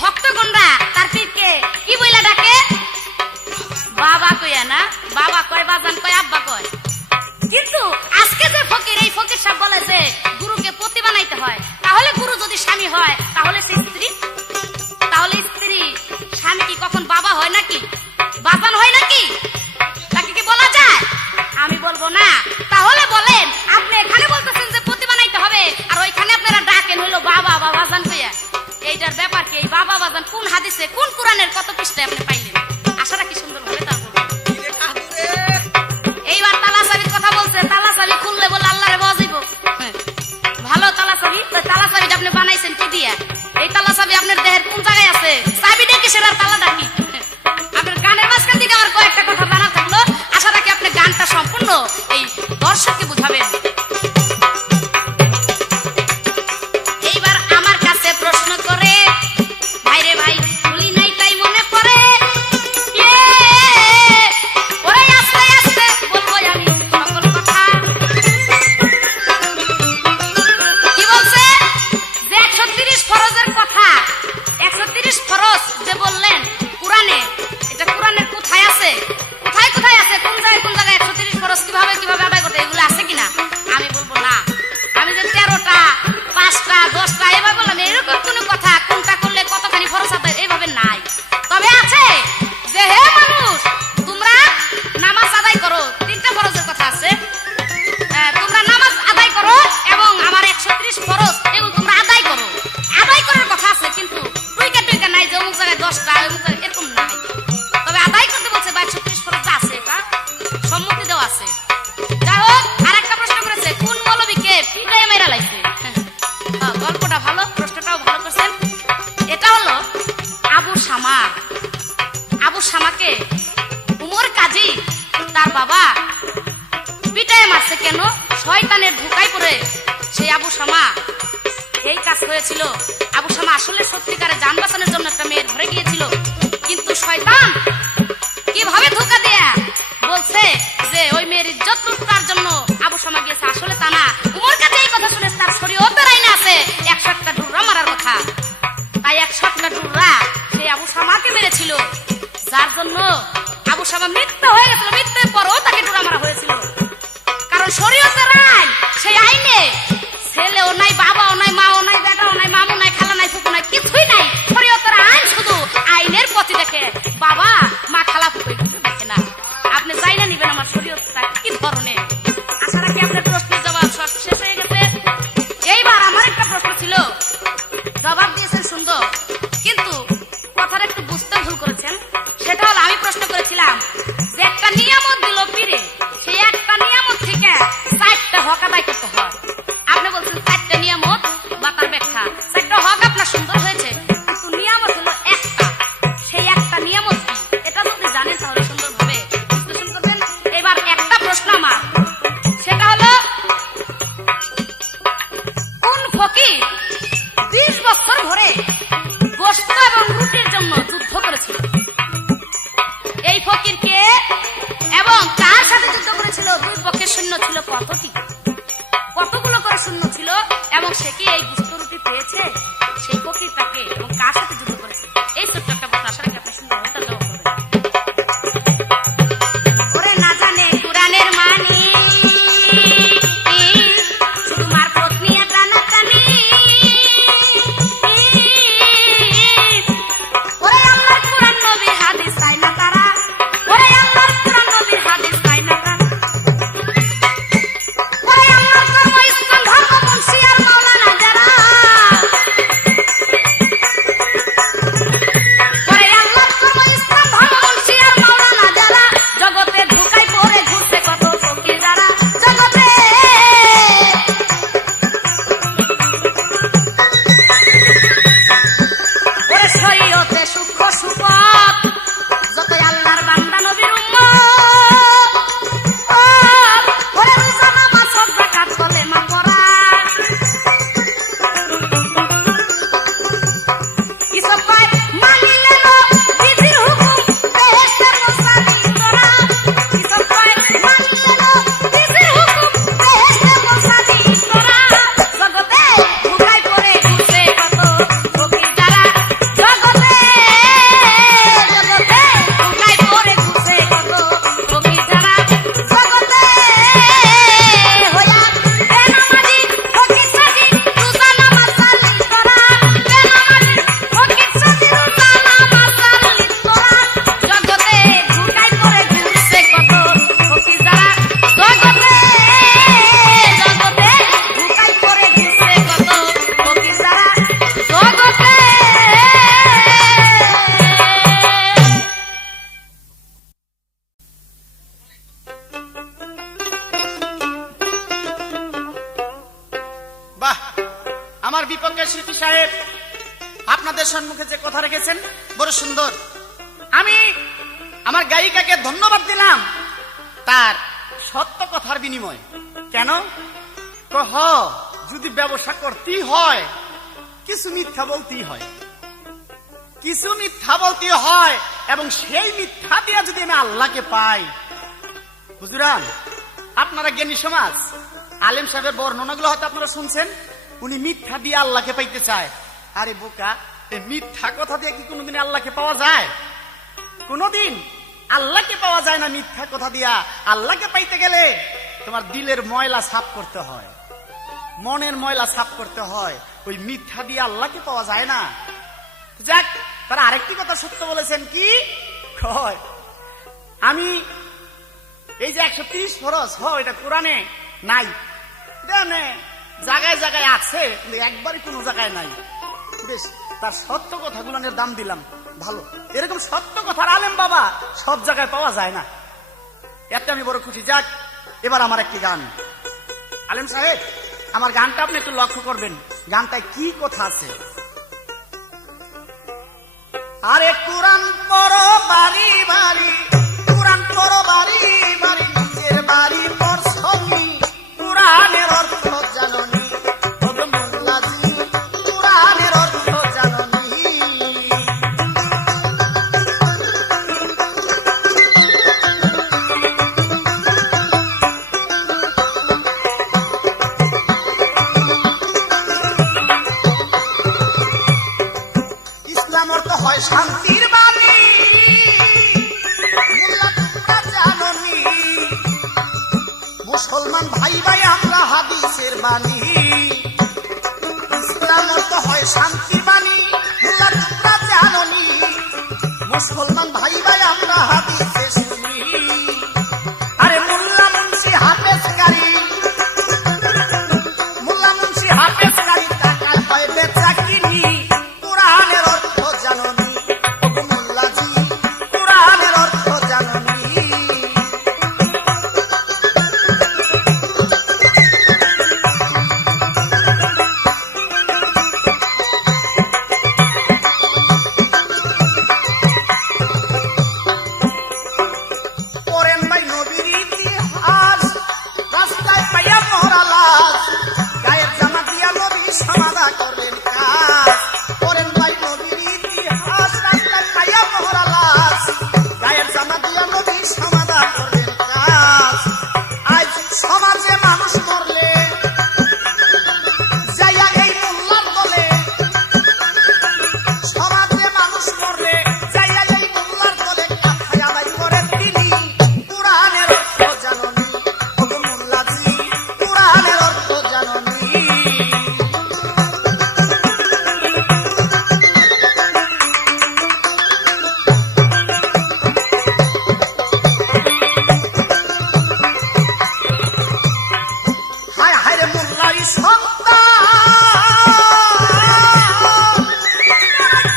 ভক্তগণরা তার পীরকে কি বইলা ডাকে? বাবা কইয়া না, বাবা কয়, বাজান কয়, আব্বা কয়। কিন্তু আজকে যে ফকির, এই ফকির সাহেব বলে যে গুরুকে পতি বানাইতে হয়, তাহলে গুরু যদি স্বামী হয় তাহলে সে স্ত্রী, তাহলে স্ত্রী স্বামী কি কখন বাবা হয় নাকি, বাজান হয় নাকি? তাকে কি বলা যায়? আমি বলবো না। তাহলে বলেন, আপনি এখানে বলতেছেন যে পতি বানাইতে হবে, আর ওইখানে আপনারা ডাকেন হইলো বাবা বা বাজান কইয়া। এইটার ব্যাপার কি? এই বাবা বাজান কোন হাদিসে, কোন কোরআনের কত পৃষ্ঠায় আপনি পাইলেন? আশা রাখি সুন্দর হবে তার বলবেন। এইবার তালা চাবির কথা বলছে, তালা চাবি খুললে বলে আল্লাহরে বাজিব। ভালো তালা চাবি, তালা চাবিটা আপনি বানাইছেন কি দিয়া? এই তালা চাবি আপনার দেহের কোন জায়গায় আছে? চাবিটা কিসের আর তালাটা কি? আপনার গানের মাঝখান থেকে আমার কয়েকটা কথা জানা থাকলো, আশা রাখি আপনি গানটা সম্পূর্ণ এই দর্শককে বুঝাবেন। এইবার আমার কাছে প্রশ্ন করে, ভাইরে ভাই ভুলি নাই তাই মনে পড়ে, ওরে আস্তে আস্তে বলবো আমি সকল কথা। কি বলছে? যে 130 ফরজের কথা, 130 ফরজ যে বললেন কোরআনে, এটা কোরআনের কোথায় আছে? কোথায় কোথায় আছে? কোন জায়গায় কোন জায়গায় 130 ফরজ কিভাবে কিভাবে আদায় করতে, এগুলো আছে কিনা? আমি বলবো না। আমি যে 13টা 5টা 10টা এভাবে বললাম, এরকম কোন কথা কোনটা করলে কতখানি ফরজ আদায় এইভাবে নাই। তবে আছে যে হে মানুষ, তোমরা নামাজ আদায় করো, 3টা ফরজের কথা আছে। তোমরা নামাজ আদায় করো এবং আমার 130 ফরজ এগুলো তোমরা আদায় করো, আদায় করার কথা আছে, কিন্তু টুইকা টুইকা নাই যে অমুক জায়গায় 10টা অমুক জায়গায়, এরকম নাই। তবে আদায় করতে বলছে বা 130 ফরজ আছে, এটা সম্মতি দেওয়া আছে। যাই হোক, আরেকটা প্রশ্ন করেছে, কোন মৌলবীকে পিটাই মেরা লাইছে? গল্পটা ভালো, প্রশ্নটাও ভালো করছেন। এটা হলো আবু শামা। আবু শামাকে উমর কাজী তার বাবা পিটায় মারছে কেন? শয়তানের ধোঁকায় পড়ে সেই আবু শামা এই কাজ হয়েছিল। আবু শামা আসলে সত্যিকারে জান বাঁচানোর জন্য একটা মেয়ের ঘরে গিয়েছিল, কিন্তু শয়তান কিভাবে ধোঁকা দেয়া বলছে যে ওই মেয়ের ইজ্জত লুটবার জন্য আবু শামা গিয়েছে, আসলে তা না। উমর কাছে এই কথা শুনে তার শরীয়তের আইনে আছে 100টা ডুররা মারার কথা, তাই 100টা ডুররা সেই আবু শামাকে মেরেছিল, যার জন্য আবু শামা মৃত্যু হয়ে গেছিল। মৃত্যুর পরও তাকে ডুরা মারা হয়েছিল, কারণ শরীয়তের আইন, সেই আইনে ছেলেও নাই, বাবাও নাই, মাও নাই, বেটাও নাই, মামু নাই, খালা নাই, ফুপু নাই, কিছুই নাই। শরীয়তের আইন শুধু আইনের পথে দেখে, বাবা মা খালা ফুপু কিন্তু দেখে না। আপনি যাই না নিবেন আমার শরীয়তটা কি ধরনের। আশা রাখি আপনার প্রশ্নের জবাব সব শেষ হয়ে গেছে। এইবার আমার একটা প্রশ্ন ছিল, জবাব দিয়েছেন সুন্দর, কিন্তু কথাটা একটু বুঝতে ভুল করেছেন। সেটা হলো, আমি প্রশ্ন করেছিলাম যে আপনাদের সম্মুখে যে কথা রেখেছেন বড় সুন্দর। আমি আমার গায়িকাকে ধন্যবাদ দিলাম তার সত্য কথার বিনিময়। কেন যদি ব্যবসা করতেই হয় কিছু মিথ্যা বলতেই হয়, কিছু মিথ্যা বলতে হয়, এবং সেই মিথ্যা দিয়ে যদি আমি আল্লাহকে পাই। বুঝলেন? আপনারা জ্ঞানী সমাজ, আলেম সাহেবের বর্ণনাগুলো হয়তো আপনারা শুনছেন, উনি মিথ্যা দিয়ে আল্লাহকে পাইতে চায়। আরে বোকা, এই মিথ্যা কথা দিয়ে কি কোনোদিন আল্লাহকে পাওয়া যায়? কোনোদিন আল্লাহকে পাওয়া যায় না মিথ্যা কথা দিয়া। আল্লাহকে পাইতে গেলে তোমার দিলের ময়লা সাফ করতে হয়, মনের ময়লা সাফ করতে হয়। ওই মিথ্যা দিয়ে আল্লাহকে পাওয়া যায় না। যাক, তারা আরেকটি কথা সত্য বলেছেন। কি কয়? আমি এই যে 130 ফরজ, এটা কোরআনে নাই, জায়গায় জায়গায় আছে, কিন্তু একবারই কোনো জায়গায় নাই। বেশ, তার সত্য কথাগুলোর দাম দিলাম, ভালো। এরকম সত্য কথার আলেম বাবা সব জায়গায় পাওয়া যায় না, এতে আমি বড় খুশি। যাক, এবার আমার একটি গান। আলেম সাহেব, আমার গানটা আপনি একটু লক্ষ্য করবেন, গানটায় কি কথা আছে। আরে কোরআন পড়ো বাড়ি বাড়ি, কোরআন পড়ো বাড়ি বাড়ি, নিজের বাড়ি পড়ছনি, কোরআনের অর্থ জাননি, মোল্লাজি কোরআনের অর্থ জাননি। ইসলাম অর্থ হয় শান্তির বাণী, মোল্লা তোমরা জাননি, মুসলমান ভাই ভাই আমরা হাদিসের বাণী। ইসলাম অর্থ হয় শান্তির বাণী, মোল্লা তোমরা জাননি, মুসলমান ভাই ভাই আমরা হাদিসে শুনি। আরে মোল্লা মুন্সি হাফেজ গাড়ি, মোল্লা মুন্সি হাফেজ গাড়ি, টাকায় হয় বেচা কিনি, কোরআনের অর্থ জাননি, মোল্লাজি কোরআনের অর্থ জাননি। পড়েন ভাই নবীর ইতিহাস, রাস্তায় পাইয়া মরা লাশ, গায়ের জামা দিয়া নবী সমাধা করলেন কাজ। পড়েন ভাই নবীর ইতিহাস, রাস্তায় পাইয়া মরা লাশ, গায়ের জামা দিয়া নবী সমাধা করলেন কাজ। আজ সমাজে মানুষ মরলে যাইয়া এই মোল্লার দলে, সমাজে মানুষ মরলে যাইয়া এই মোল্লার দলে, কাথায় আদায় করেন তিনি, কোরআনের অর্থ জাননি, মোল্লাজি কোরআনের অর্থ জাননি। হায় হায় রে মোল্লাই সন্তান,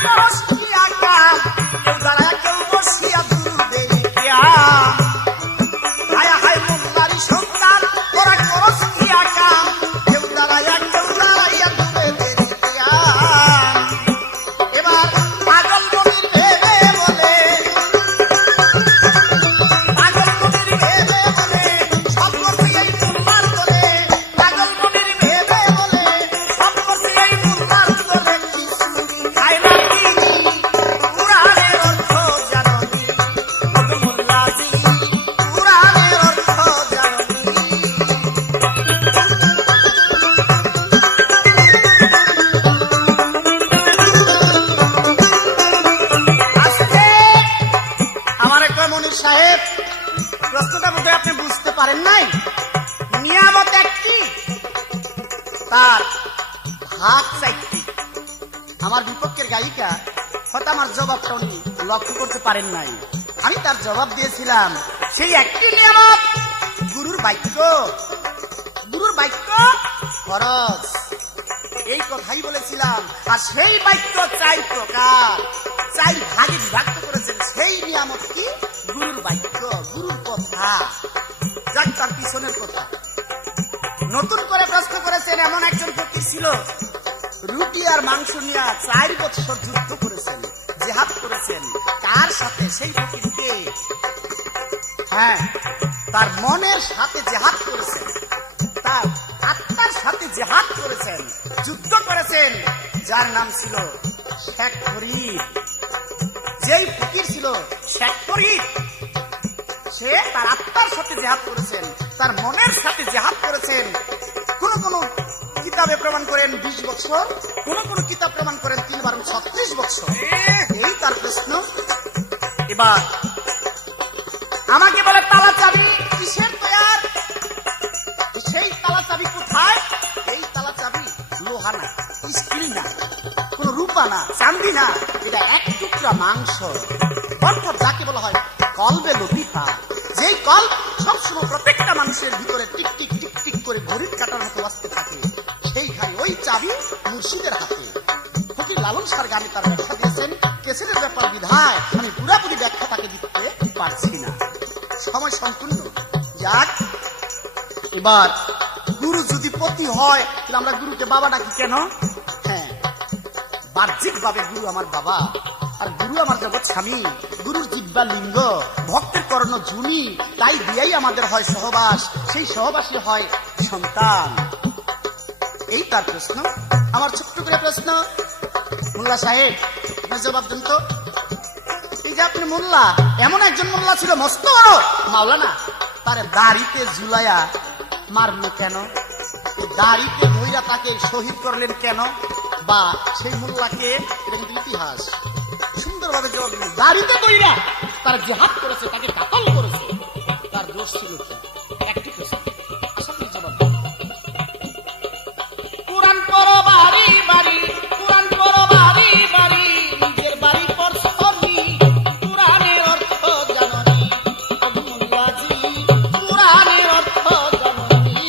বসিয়া কাম, কেউ দাঁড়ায় কেউ বসিয়া দুধে কিয়াম। হায় হায় মোল্লারি সন্তান, তোরা করস কিয়া কাম, কেউ দাঁড়াইয়া দুধে কিয়াম। এবার পাগল নবীর ভেবে বলে, পাগল নবীর ভেবে বলে, সব করছি এই মোল্লার দলে, পাগল নবীর ভেবে বলে, সব করছি এই মোল্লার দলে, কিছুই খায় না তিনি, কোরআনের অর্থ জাননি, মোল্লাজি কোরআনের অর্থ জাননি। আজকে আমার একটা মনির সাহেব, প্রশ্নটা বোধহয় আপনি বুঝতে পারেন নাই। নিয়ামত একটি, তার ভাগ চাইটি। আমার বিপক্ষের গায়িকা হয়তো আমার জবাবটা উনি লক্ষ্য করতে পারেন নাই। আমি তার জবাব দিয়েছিলাম, সেই একটি নিয়ামত গুরুর বাক্য, গুরুর বাক্য ফরজ, এই কথাই বলেছিলাম। আর সেই বাক্য 4 প্রকার, 4 ভাগে বিভক্ত করেছেন। সেই নিয়ামত কি? গুরুর বাক্য, গুরুর কথা। যাক, তার পিছনের কথা। নতুন করে প্রশ্ন করেছেন, এমন একজন ফকির ছিল, রুটি আর মাংস নিয়ে 4 বছর যুদ্ধ করেছেন, জিহাদ করেছেন। কার সাথে? সেই ফকিরকে। হ্যাঁ, তার মনের সাথে জিহাদ করেছেন, তার আত্মার সাথে জিহাদ করেছেন, যুদ্ধ করেছেন। যার নাম ছিল শেখ ফরিদ। যেই ফকির ছিল শেখ ফরিদ, সে তার আত্মার সাথে জিহাদ করেছেন, তার মনের সাথে জিহাদ করেছেন। কোন কোন কিতাবে প্রমাণ করেন 20 বছর, কোন কোন কিতাব প্রমাণ করেন 3 বার 36 বছর। এই তার প্রশ্ন। এবার আমাকে বলে তালা চাবি কিসের তৈয়ার? সেই তালা চাবি কোথায়? এই তালা চাবি লোহা না, স্টিল না, কোন রূপা না, চাঁদি না, এটা এক টুকরা মাংস। অর্থাৎ যাকে বলা হয় কলবে লতিফা, যেই কল সবসময় প্রত্যেকটা মানুষের ভিতরে টিক টিক টিক টিক করে ঘড়ির কাটার মতো বাজতে থাকে, সেই ভাই ওই চাবি মুর্শিদের হাতে। ফকির লালন সার গানে তার ব্যাখ্যা দিয়েছেন। কেসের ব্যাপার বিধায় আমি পুরাপুরি ব্যাখ্যা তাকে দিতে পারছি না, সময় সম্পূর্ণ। যাক, এবার গুরু যদি পতি হয় তাহলে আমরা গুরুকে বাবা ডাকি কেন? হ্যাঁ, বাহ্যিক ভাবে গুরু আমার বাবা, আর গুরু আমার জগৎ স্বামী। গুরুর জিব্বা লিঙ্গ, ভক্তের কর্ণ জুনি, তাই দিয়েই আমাদের হয় সহবাস, সেই সহবাসী হয় সন্তান। এই তার প্রশ্ন। আমার ছোট্ট করে প্রশ্ন, মোল্লা সাহেব আপনার জবাব দেন তো। এই যে আপনি মোল্লা, এমন একজন মোল্লা ছিল মস্ত বড় মাওলানা, তার দাড়িতে ঝুলাইয়া মারল কেন? দাড়িতে ধইরা তাকে শহীদ করলেন কেন? বা সেই মোল্লাকে, এটা কিন্তু ইতিহাস, সুন্দরভাবে জবাব দিলেন। দাড়িতে ধইরা তার জিহাদ করেছে, তাকে কাতল করেছে, তার দোষ ছিল কি? একটি প্রশ্ন, আশা করি জবাব দেন। কোরআন পড়ো বাড়ি বাড়ি, কোরআন পড়ো বাড়ি বাড়ি, নিজের বাড়ি পড়ছো নি, কোরআনের অর্থ জানো নি, মোল্লাজি কোরআনের অর্থ জানো নি।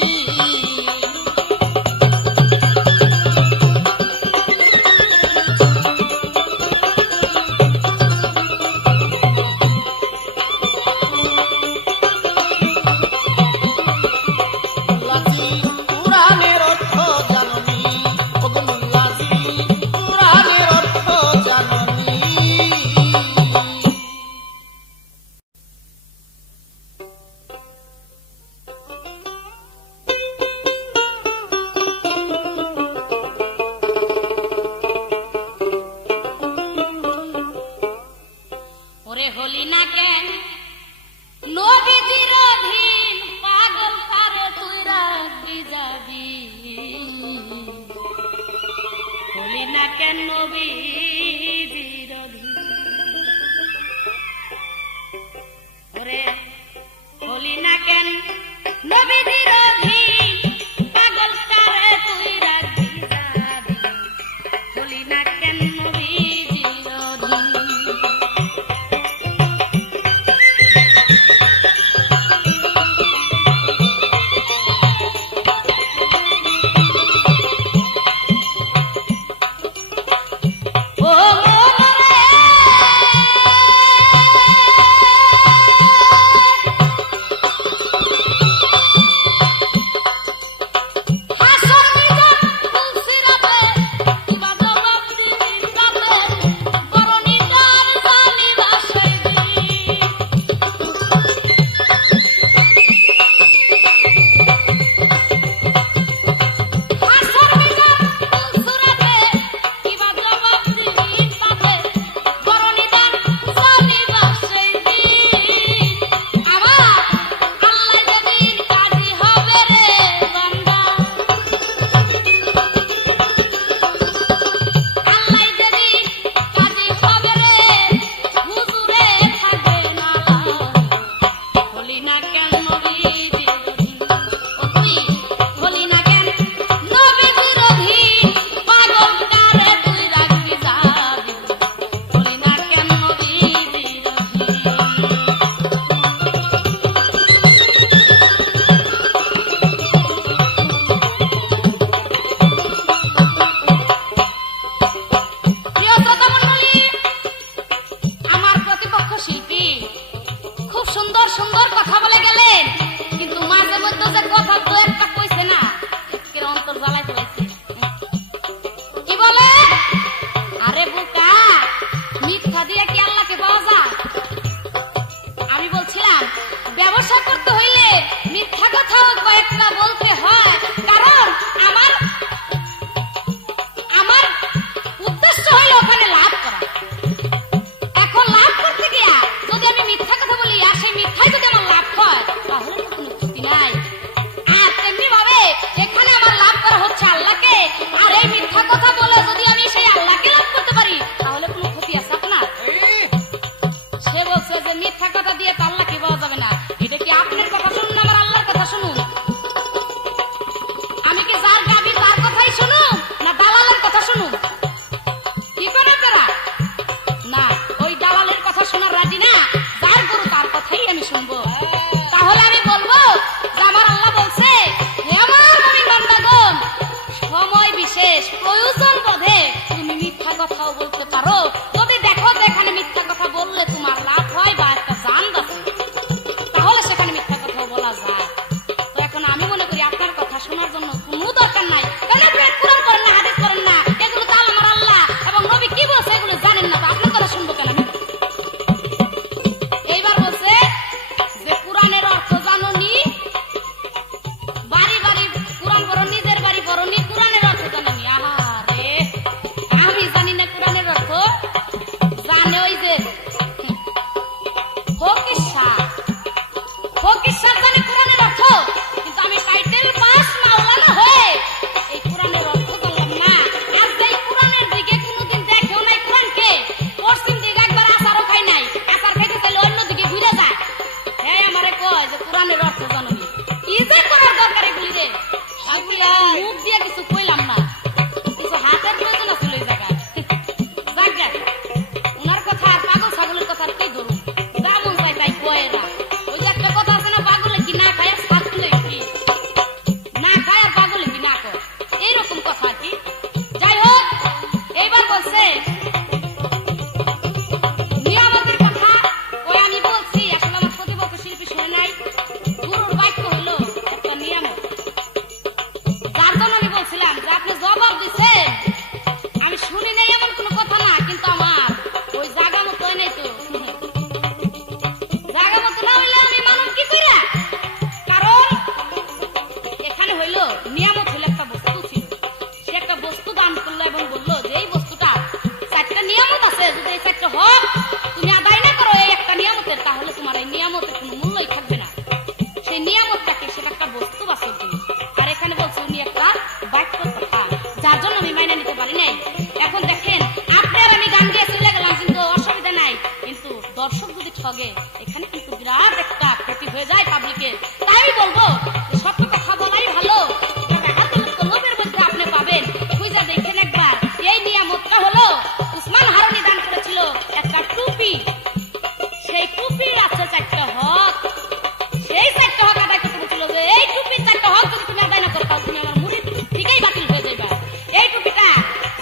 ওরে হলি না কেন নবীজির অধীন, পাগল পারে তুই রাখবি যাবি। হলি না কেন নবীজির অধীন, ওরে হলি না কেন নবীজির অধীন, পাগল পারে তুই রাখবি যাবি। হলি না কেন নবীজির অধীন। কথাও বলতে পারো, যদি দেখো যে এখানে মিথ্যা কথা বললে তোমার লাভ হয় বা একটা জান আছে, তাহলে সেখানে মিথ্যা কথাও বলা যায়। তো এখন আমি মনে করি আপনার কথা শোনার জন্য কোনো দরকার নাই, কারণ আপনি কোরআন পড়েন না, হাদিস পড়েন না, এগুলো তো আমার আল্লাহ এবং নবী কি বলছে এগুলো জানেন না, তো আপনার কথা শুনবো কেন আমি? এইবার বলছে যে কোরআনের অর্থ জানোনি, বাড়ি বাড়ি কোরআন পড়ো, নিজের বাড়ি পড়োনি, কোরআনের অর্থ জানোনি। আহারে, আমি জানি না কোরআনের অর্থ, জানে ওই যে ফকির সাহ, ফকির সাহ জানে কোরআনের অর্থ, কিন্তু আমি টাইটেল পাস মাওলানা হয়ে এই কোরআনের অর্থ জানলাম না। আর যেই কোরআনের দিকে কোনোদিন দেখেও নাই কোরআনকে, পশ্চিম দিকে একবার আচারও খাই নাই, আচার খাইতে চাইলে অন্য দিকে ঘুরে যায়, হ্যাঁ আমারে কয় যে কোরআনের অর্থ জানোনি। কি যে করার দরকার এগুলি রে, মুখ দিয়ে কিছু কইলাম না, কিছু হাতের প্রয়োজন আছিল এই জায়গায়। যাক উনার কথা আর পাগল ছাগলের কথা আর কি ধরুন, যা মন চাই তাই কয় এরা। ওই যে একটা কথা আছে না, পাগলে কি না খায়, ছাগলে কি না খায়, আর পাগলে কি না কয়, এইরকম কথা আর কি। যাই হোক, এইবার বলছে নিয়ামতের কথা, ওই আমি বলছি আসলে আমার প্রতিপক্ষ শিল্পী শুনে নাই, গুরুর বাক্য হলো একটা নিয়ামত। যার জন্য আমি বলছিলাম যে আপনি জবাব দিচ্ছেন, আমি শুনি নাই এমন কোনো কথা না, কিন্তু আমার ওই জায়গা মতো হয় নাই তো, জায়গা মতো না হইলে আমি মানুষ কি কইরা, কারণ এখানে হইলো নিয়ামত হইলো একটা বস্তু ছিল, সে একটা বস্তু দান করলো এবং বললো যে এই বস্তুটা 4টা নিয়ামত আছে, যদি এই 4টা হক তুমি আদায় না করো এই একটা নিয়ামতের, তাহলে তোমার এই নিয়ামতের কোনো মূল্যই থাকবে না। সেই নিয়ামতটাকে সেটা একটা বস্তু বাছর তুমি, আর এখানে বলছে উনি একটা বাক্য কথা, যার জন্য আমি মাইনে নিতে পারি নাই। এখন দেখেন আপনার আমি গান দিয়ে চলে গেলাম, কিন্তু অসুবিধা নাই, কিন্তু দর্শক যদি ঠগে এখানে কিন্তু বিরাট একটা ক্ষতি হয়ে যায় পাবলিকের। তাই আমি বলবো যে সত্য কথা বলাই ভালো, লোভের মধ্যে আপনি পাবেন, খুঁজে দেখেন একবার। এই নিয়ামতটা হলো উসমান হারুনি দান করেছিল একটা টুপি, সেই টুপির আছে 4টা হক, সেই 4টা হক আদায় করতে বলছিল যে এই টুপির 4টা হক যদি তুমি আদায় না করো তাহলে তুমি আমার মুরিদ ঠিকই বাতিল হয়ে যাবে। এই টুপিটা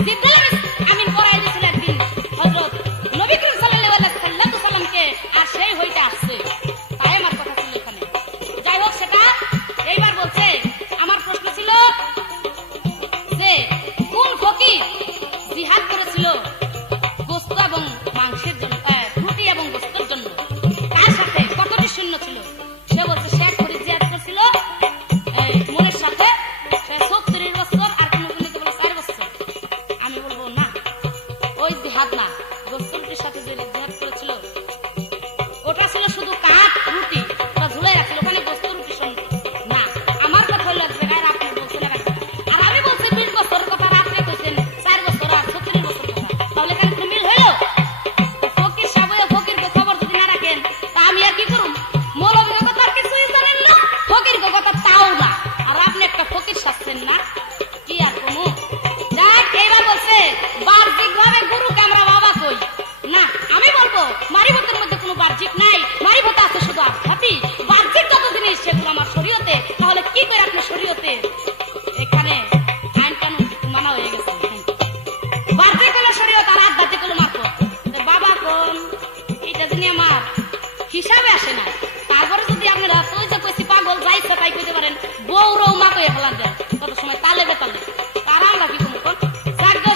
জিব্রাইল আমিন পরাই দিয়েছিল একদিন হযরত নবী করিম সাল্লাল্লাহু আলাইহি ওয়াসাল্লামকে, আর সেই হইতে আসছে, তাই আমার কথা ছিল এখানে। যাই হোক সেটা এইবার বলছে, আমার প্রশ্ন ছিল যে কোন ফকির জিহাদ করেছিল গোশত এবং মাংসের জন্য, রুটি এবং গোশতের জন্য, তার সাথে কতটি সৈন্য ছিল? সে বলছে সে এক ফরিদ জিহাদ করেছিল মনের সাথে, সে 70 বছর, আর কোন কোন বলে 4 বছর। আমি বলবো না, ওই জিহাদ না, গোশত রুটির সাথে যে জিহাদ করেছিল ওটা ছিল শুধু কাঠ রুটি, ওটা ঝুলে রাখছিল, ওখানে গোশত রুটি না। আমার কথা হলো এক জায়গায়, আপনি বলছেন আর আমি বলছি 20 বছরের কথা, আপনি কইছেন 4 বছর আর 70 বছর কথা, তাহলে এখানে কোনো মিল হইলো? ফকির সাহেব ফকিরকে খবর যদি না রাখেন তা আমি আর কি করুম? মৌলবীর কথা আর কিছুই জানেন না, ফকির কথা তাও না, আর আপনি একটা ফকির শাসছেন না, কি আর কমু? যাক, এইবার বলছে বাহ্যিক ভাবে গুরুকে আমরা বাবা কই না। আমি বলবো মারিফতের মধ্যে কোনো বাহ্যিক নাই, মারিফত আছে শুধু আধ্যাত্মিক। বাহ্যিক যত জিনিস সেগুলো আমার শরীয়তে, তাহলে কি করে আপনি শরীয়তে এখানে আইন কানুন মানা হয়ে গেছে? বাহ্যিক হলো শরীয়ত আর আধ্যাত্মিক হলো মারফত। বাবা কোন এটা যিনি আমার হিসাবে আসে না, তারপরে যদি আপনারা তুই যে কইছি পাগল যাইছে তাই কইতে পারেন, বউ রৌ মা কইয়া ফেলা দেন কত সময় তালে বেতালে, তারা আমরা কি কোনো কোন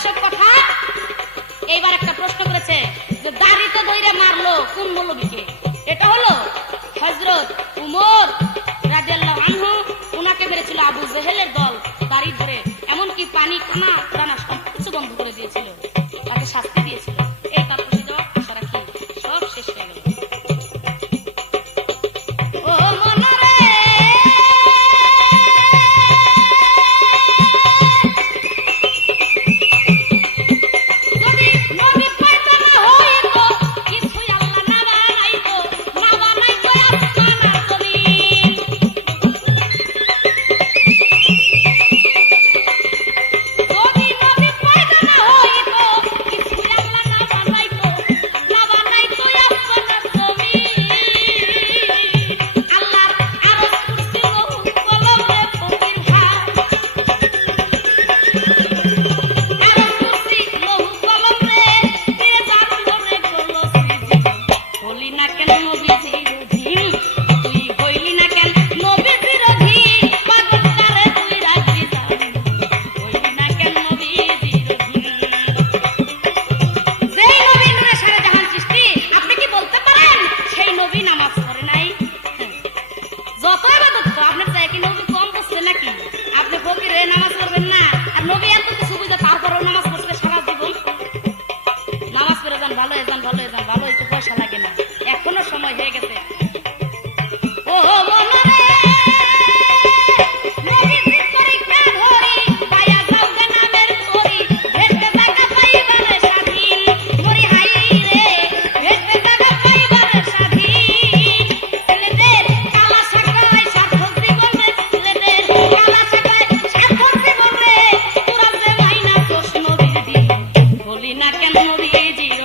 সব কথা। এইবার একটা প্রশ্ন করেছে যে দাড়িতে ধইরে মারলো কোন মৌলবীকে? এটা হলো হযরত উমর রাদিয়াল্লাহু আনহু, উনাকে মেরেছিল আবু জেহেলের দল দাড়ি ধরে, এমনকি পানি খানা দানা সব কিছু বন্ধ করে দিয়েছিল, তাকে শাস্তি দিয়েছিল। এই তাৎপর্য দেওয়া আশা রাখি সব শেষ হয়ে গেল। ও মনরে যদি নবী পয়দা না হইতো, কিছুই আল্লাহ না বানাইতো, না বানাইতো আসমান আর জমিন। যদি নবী পয়দা না হইতো, নবীজির